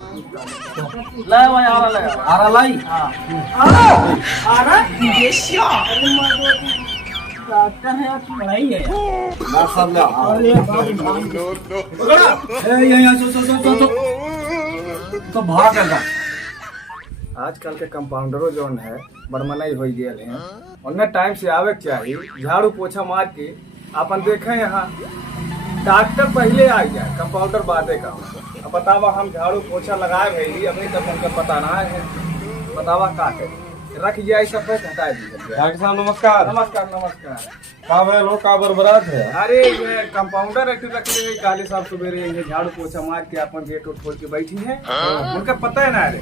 ले भाई आ रहा लाई। हाँ आ रहा ये क्या डॉक्टर है या पढ़ाई है ना सब ले। अरे यहाँ तो भाग गया। आजकल के कंपाउंडरों जो है बड़मनाई हो गए हैं, उन्हें टाइम से आवे के चाहिए। झाड़ू पोछा मार के अपन देखें यहाँ डॉक्टर पहले आ गया, कंपाउंडर बातें का। अब बतावा हम झाड़ू पोछा लगाए भाई अभी तक उनका पता ना है। बतावा का रख गया सब हटा दीजिए। डॉक्टर साहब नमस्कार। नमस्कार नमस्कार। का भाई लोग का बरबरात है। अरे कंपाउंडर रख रखे काले साहब सवेरे झाड़ू पोछा मार के अपन गेट उठ खोल के बैठी है। उनका पता है ना। अरे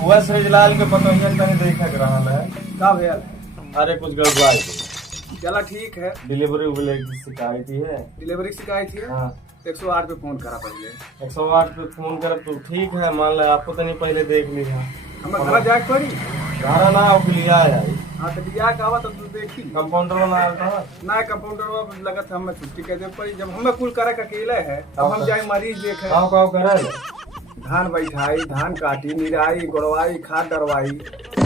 वह सृजलाल के पता ही कहीं देखे के रहा है का भैया। अरे कुछ गड़बड़ाई चला ठीक है। डिलीवरी की शिकायत ही है। डिलीवरी शिकायत है। हाँ 108 पे फोन करा पहले। 108 पे फोन कर तो ठीक है, मान ले आपको तो नहीं पहले देख लिया। हमें घर जाए पड़ी घर ना लिया है। हाँ तो लिया का तो तू देखी कंपाउंडर ना आता ना कंपाउंडर लगा था हमें छुट्टी कर दे पड़ी। जब हमें कुल करे अकेले है तब हम जाए मरीज देखे। काव करे धान बैठाई, धान काटी, निराई, गोड़वाई, खाद डरवाई। तो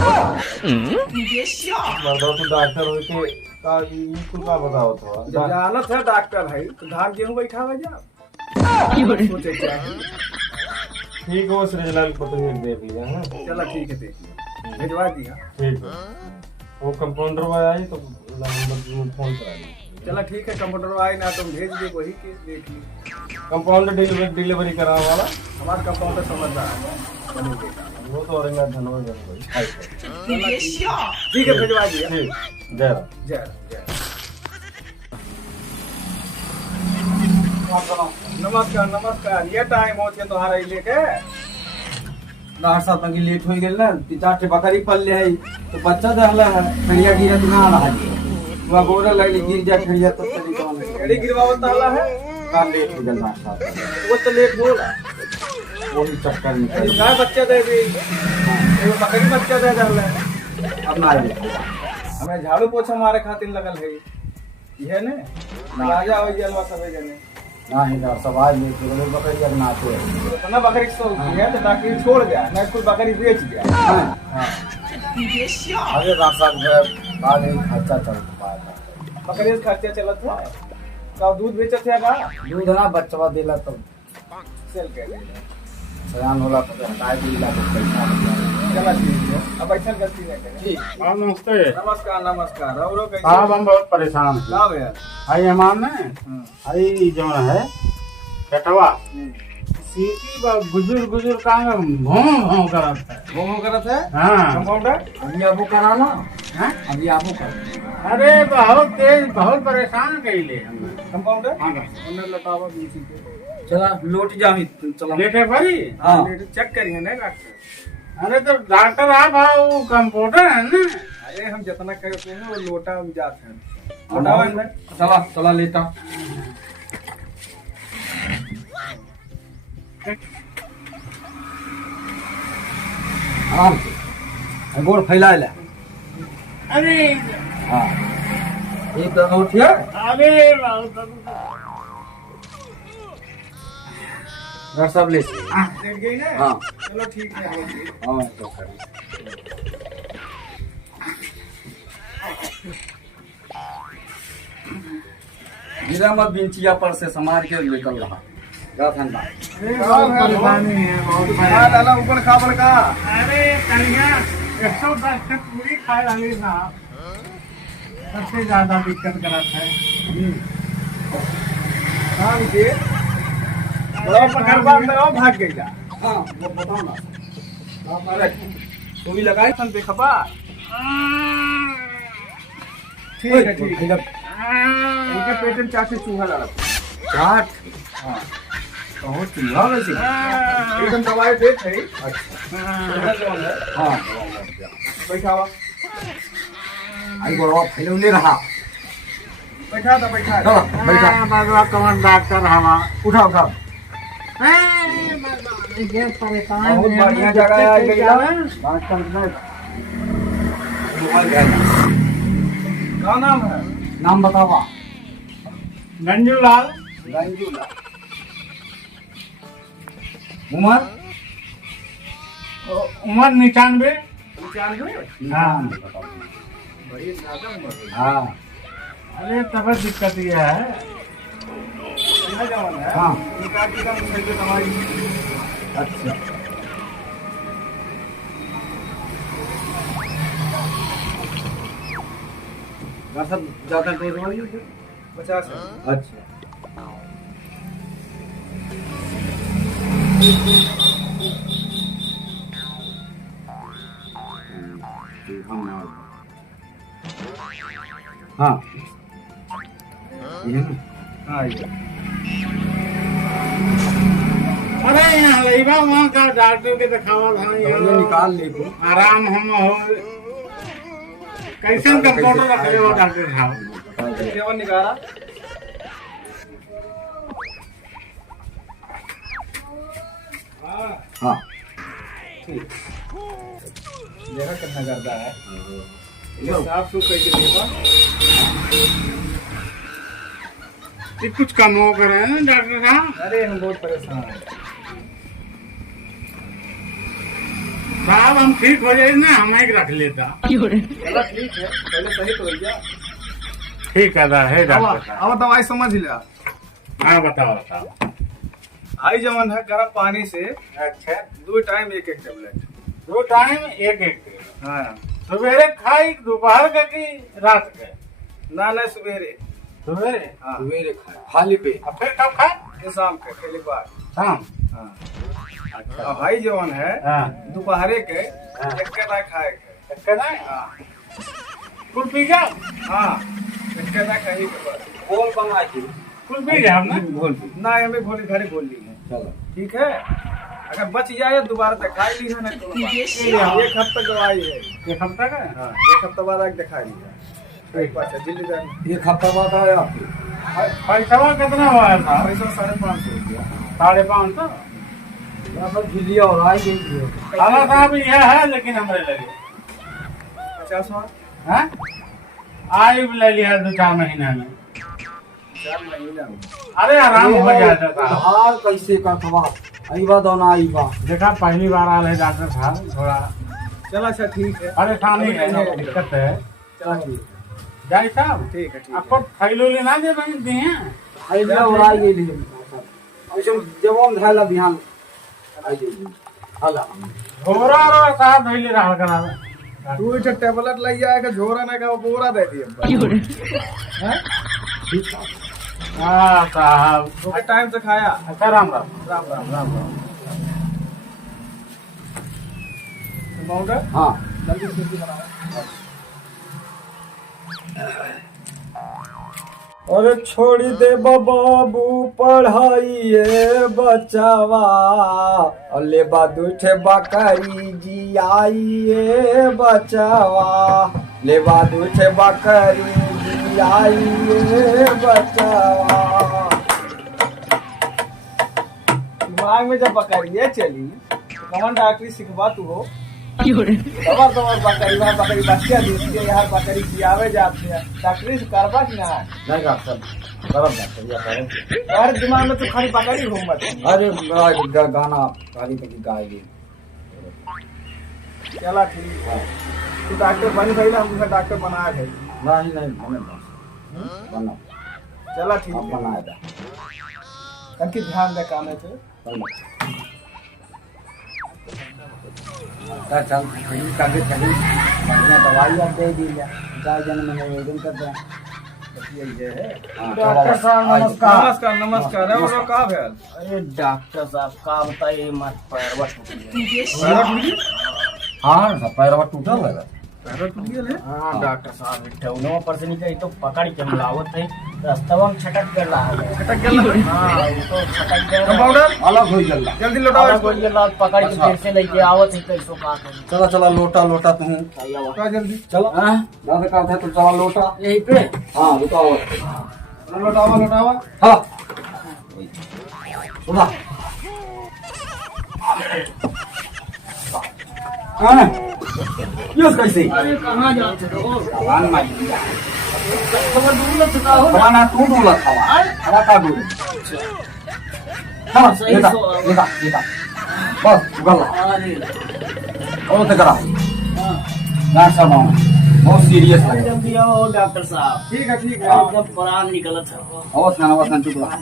डॉक्टर होते का ये कुल का बताओ तो जब जानत है डॉक्टर है तो धान गेहूं बैठावे जा। सोचे क्या है। ठीक है, वो सृजलाल को तो देख लिया है। चला ठीक है, देख लिया भिजवा दिया। ठीक है, वो कंपाउंडर वाला आई तो फोन कराइए। चला ठीक है, कंप्यूटर आई ना तुम भेज दे वही के देख ली। कंपाउंडर डिलीवरी करा वाला हमारा कंपाउंडर समझदार है। वो तो और मैं धन्यवाद ठीक है भिजवा दिया। जय राम। जय जय। नमस्कार नमस्कार। ये टाइम हो के तुम्हारा लेके डॉक्टर साहब तक लेट हो गए ना। 3-4 बकरी पल ले है तो बच्चा दहला है खड़िया गिरा तो ना रहा जी वह गोड़ा लग गिर जा खड़िया तो तरीका में गाड़ी गिरवावत ताला है का लेट हो गया डॉक्टर साहब। वो तो लेट होला वही चक्कर में गाय बच्चा दे दी एगो बकरी बच्चा दे दहला है। अब ना आइए। हमें झाड़ू पोछा मारे खातिर लगल है ये ने राजा हो गया सबे जने ना ही डॉक्टर साहब आज लेट हो गए बकरी अब ना तो ना बकरी सो है तो डॉक्टर छोड़ गया ना कुछ बकरी बेच दिया। हां अरे डॉक्टर साहब बाद में खर्चा चल पाया। बकरी का खर्चा चलत था का दूध बेचत है का दूध ना बच्चा देला तो सेल कर सयान होला तो हटाए दिला तो पैसा चला ठीक है। अब ऐसा गलती नहीं करे। ठीक। हाँ नमस्ते। नमस्कार नमस्कार। और कैसे साहब हम बहुत परेशान हैं। का भैया। आई हमार ने आई जो है कटवा सीटी गुजर काम भों करत है। वो करत है। हाँ कंपाउंडर अभी आपको कराना हैं? अभी आपको कर अरे बहुत तेज बहुत परेशान कैले हमें। कंपाउंडर हाँ उन्हें लटावा बीसी के चला लौट जा चला लेटे पड़ी। हाँ चेक करिए ना डॉक्टर। अरे तो डॉक्टर आप वो कंपाउंडर है ना। अरे हम जितना करते हैं वो लोटा में जाते हैं। लोटावा में चला चला लेटा आराम से गोड़ फैला ले। अरे हाँ एक दम उठिए। अरे डॉक्टर साहब ले लेट गई ना। हाँ चलो ठीक है आइए। हाँ तो करिए। गिरा मत बिंचिया पर से समार के निकल रहा ठंडा। परेशानी है बहुत खा डाला ऊपर खा बड़का। अरे कन्या 110 से पूरी खाए रही साहब सबसे ज्यादा दिक्कत गलत है। हाँ ये बड़ा पकड़वा में भाग गई जा। हाँ वो बताओ ना। अरे तू भी लगाई सन देखबा। ठीक है ठीक है। इनके पेट में चाची चूहा लड़ा चाट हाँ बहुत चूहा वैसे। एकदम दवाई देख है। अच्छा हाँ हाँ बैठावा आई गोड़वा फैलौले रहा। बैठा था बैठा चलो बैठा बाबा कौन डॉक्टर हवा उठा उठा। बहुत बढ़िया जगह है आई गई डॉक्टर ने मोबाइल भेजा। क्या नाम है। नाम बतावा। गंजूलाल गंजूला। उम्र उम्र 99। 95? हाँ बड़ी ज्यादा उम्र है। हाँ। अरे तब दिक्कत ये है। कितना जवान है? हाँ। इनका कितना उम्र है हमारी? अच्छा डॉक्टर साहब ज्यादा डोज वाली है? 50 है। अच्छा हाँ ये है ना। हाँ ये अरे यहाँ लईबा वहाँ का डॉक्टर के दिखावा था ये निकाल ले तू। आराम हम हो कैसन कंपाउंडर रखे हो डॉक्टर साहब। केवल निकाला। हाँ ठीक। जगह कितना करता है? ये साफ सुथ करके देगा। ये कुछ कम हो कर है ना डॉक्टर साहब। अरे हम बहुत परेशान हैं। साहब हम ठीक हो जाए ना हम एक रख लेता। चलो ठीक है, पहले सही तो हो गया। ठीक है डॉक्टर साहब। अब दवाई समझ लिया। हाँ बताओ बताओ। हाई जवन है गर्म पानी से अच्छा 2 टाइम एक टेबलेट। 2 टाइम एक हाँ सवेरे खाई दोपहर का कि रात के। ना सवेरे। सवेरे हाँ सवेरे खाए खाली पे। अब फिर कब खाए? ये शाम के पहली बार। शाम। हाँ अच्छा और हाई जवन है हाँ दोपहरे के हाँ। एक के ना खाए के। कहना हाँ कुल पी गया। हाँ एक के ना कहीं के बस। बोल बना के कुल पी गया हमने। बोल ना हमें भोली घरे बोल ली है। चलो ठीक है, अगर बच जाए दोबारा तक खाई ली है ना तो एक हफ्ता दवाई है। एक हफ्ता का। हाँ एक हफ्ता बाद आके दिखा ली एक बात है दिल्ली जाने। एक हफ्ता बाद आया आपके पैसा कितना हुआ है साहब? पैसा 550 रुपया। 550। सब झिलिया और आई गई खाना साहब यह है लेकिन हमारे लगे 50 हैं आई ले लिया 2-4 महीने में। 4 महीना में। अरे आराम हो जाता साहब। हाल कैसे का थवा आई बात होना आई बा देखा पहली बार आ रहे डॉक्टर साहब थोड़ा चलो अच्छा ठीक है। परेशानी है दिक्कत है। चलो ठीक है। जाए साहब ठीक है ठीक आपको है। थैलो लेना दे बनी दिए। आई बा और आई गई ऐसे जब हम धाला बिहान आई गई हाला घोरा और साहब धैले रहा करा। तू इसे टेबलेट ले जाएगा झोरा ना का बोरा दे दिए हैं। हाँ साहब तो टाइम से खाया। अच्छा राम राम। राम राम राम राम। माउंटर हाँ जल्दी से जल्दी बनाओ। अरे छोड़ी दे बाबू पढ़ाइए बचावा अले बादूठे बकरी जी आइए बचावा ले बादूठे बकरी जी आइए बचावा। दिमाग में जब बकरियाँ चली तो कौन डॉक्टरी सिखवा तू हो। दवा बकरी वहाँ बकरी बच्चा देती है यहाँ बकरी खियावे जाते हैं डॉक्टरी से करवा की ना। नहीं डॉक्टर गरम डॉक्टर या गरम यार दिमाग में तो खाली बकरी घूमत है। अरे गाना गाली तक गाय गई चला ठीक है तू डॉक्टर बन गई ना हम डॉक्टर बनाया है। नहीं नहीं बने बना चला ठीक अब है बनाया था कंकी ध्यान दे काम पे। चल चल कहीं कागज कहीं बढ़िया दवाई आप दे दी गाय जन में एकदम कर दे डॉक्टर साहब नमस्कार। नमस्कार और का भेल? अरे डॉक्टर साहब का बताइए मत पैरवा टूट गया। हाँ सब पैरवा टूटल है पैर टूट गया है। हाँ डॉक्टर साहब ठेवनवा पर से निकली तो पकड़ के मिलावत है रास्तवा में छटक कर रहा है। छटक गया। हाँ वो तो छटक गया कंपाउंडर अलग हो जल्ला जल्दी लौटाओ और इसको। बोलिए लाल पकड़ के फिर से लेके आवत है कैसो का करी। चला चला लोटा लोटा तू का जल्दी चलो ज्यादा काम था तो चला लोटा यही पे हाँ रुकाओ लौटावा लौटावा। हाँ सुना हाँ यूज कैसे अरे कहाँ जाते हो? भगवान मार दिया खबर दूर चुका हो बनाना तू डोला था हवा का डोल हाँ सही देखा सो- देखा देखा बस गला अरे और तो करा डॉक्टर साहब आओ, बहुत सीरियस लगे। जल्दी आओ डॉक्टर साहब। ठीक है ठीक है। एकदम प्राण निकलत है। अवस्था चुप रहा,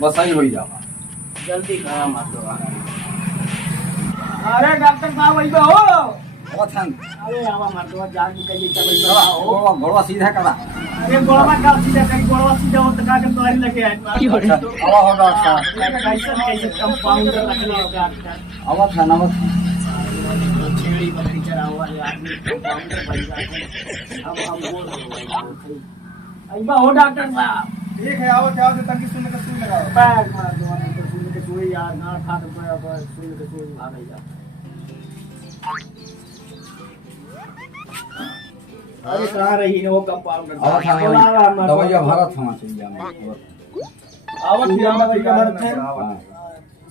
बस सही हो जाओ। जल्दी करा मत दो। अरे डॉक्टर साहब आई हो। अवस्था अरे आवा मत दो, जान निकल जाए हो। घोड़ा सीधा करा। अरे गोड़वा का सीधा करी, गोड़वा सीधा हो तो का के तोरी लगे है। आवा हो डॉक्टर साहब, कैसे कंपाउंडर रखले हो डॉक्टर। अवस्था छेड़ी बकरी चरा हुआ है आदमी कंपाउंडर बन जाते। अब हम बोल रहे हैं अइबा हो डॉक्टर साहब। ठीक है, आओ क्या होता तंगी सुन के सुई लगाओ। पैर मार दो, तो सुन के सुई यार ना खा तो पर सुन के सुई भाग जा। अरे कहाँ रही है वो कंपाउंडर। दवाइया भारत होना चाहिए हमें। आवत सुइया आवत दवाइया आवत भरते हैं। हाँ,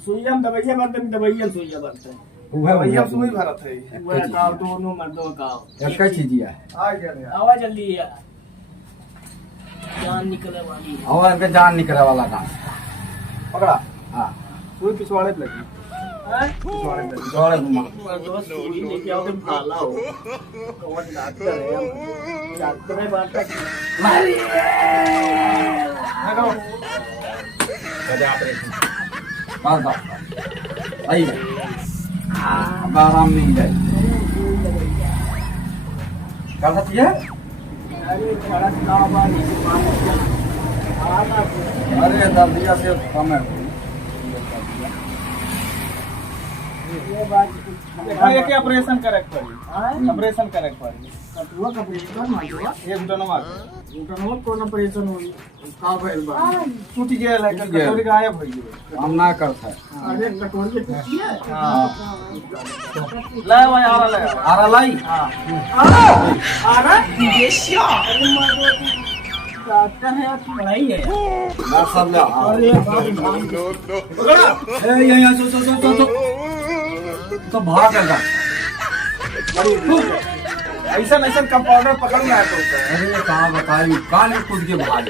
सुइया में दवाइया भरते हैं, दवाइया सुइया भरते हैं। उहे भैया भैया सुई भरत है। वो काव दोनों मर्दों काव। एक चीज दिया है। आ गया रे। आवा जल्दी यार, जान निकले वाली है। और इनके जान निकले वाला काम। पकड़ा। हाँ, सुई पिछवाड़े पे लगी। हैं? पिछवाड़े पे लगी। जोड़े घुमा। दोस्त सुई लेके आओ, तुम काला हो। कौन डॉक्टर है हम? डॉक्टर है बात तक। लगाओ। बस बस सही है। अब आराम मिल जाए। कर सकती है? अरे सड़क ना बानी से पानी आना। अरे दर्दिया से कम है। ये बात कुछ देखा ये के ऑपरेशन करे पड़ी। हैं? ऑपरेशन करे पड़ी। कटुआ का ऑपरेशन मारवा। एक घुटनवा उठनो कौन ऑपरेशन हुई? का भइल बा? टूट गया है, टूट गया। कटोरी गायब हो गई। हम ना करता है। अरे कटोरी के टूटी है। ले भाई आ रहा है। आरा लाई। डॉक्टर है कि पढ़ाई है? डॉक्टर साहब ले आओ। अरे बाप रे। ए यहाँ सो तो भाग गया। ऐसा ऐसा कंपाउंडर पकड़ना है तो। अरे कहाँ बताई, कान में कूद के भाग।